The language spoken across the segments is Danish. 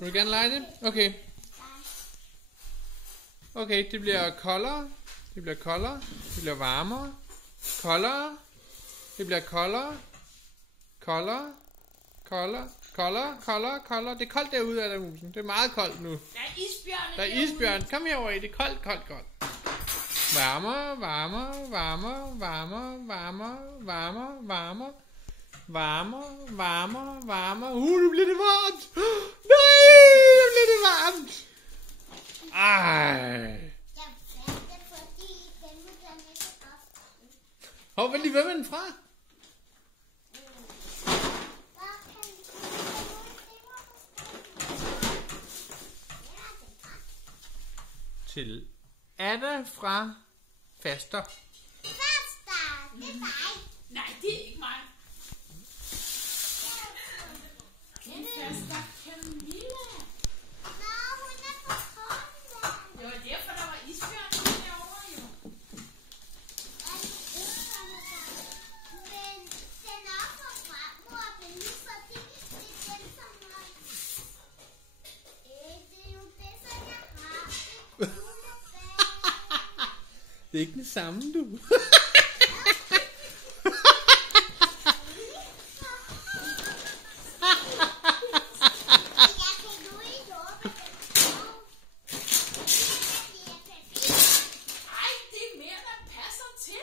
Vil du gerne lege det? Okay. Okay, det bliver koldere. Det bliver koldere. Det bliver varmere. Koldere. Det bliver koldere. Koldere. Koldere. Koldere. Koldere. Koldere. Det er koldt derude, Adamhusen. Det er meget koldt nu. Der er isbjørn. Der er isbjørn. Kom herover i. Det er koldt, koldt, koldt. Varmere, varmere, varmere, varmere, varmere, varmere, varmere. Varmere, varmere, varmere. Nu bliver det varmt. Nej, nu bliver det varmt. Ej. Hvor vil de være med den fra? Til Ada fra Faster. Faster, det er dig. Nej, det er ikke mig. Faster Camilla. Nå, hun er på hånden. Det var derfor, der var isbjørn derovre, jo. Men den er for fremmor, men nu fordi det er den, som har... Det er jo det, som jeg har. Det er ikke den samme, du.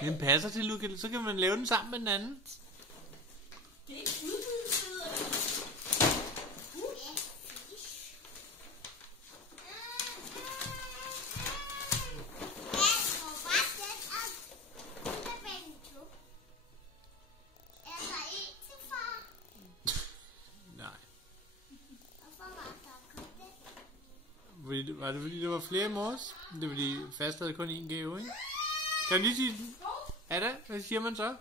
Den passer til, Luca. Så kan man lave den sammen med den anden. Det er ikke udvidelser. Nej. Var det fordi, der var flere i morges? Det var fordi, Fast havde kun én gave, ikke? Kan du lige sige den? Ada, hvad siger man så?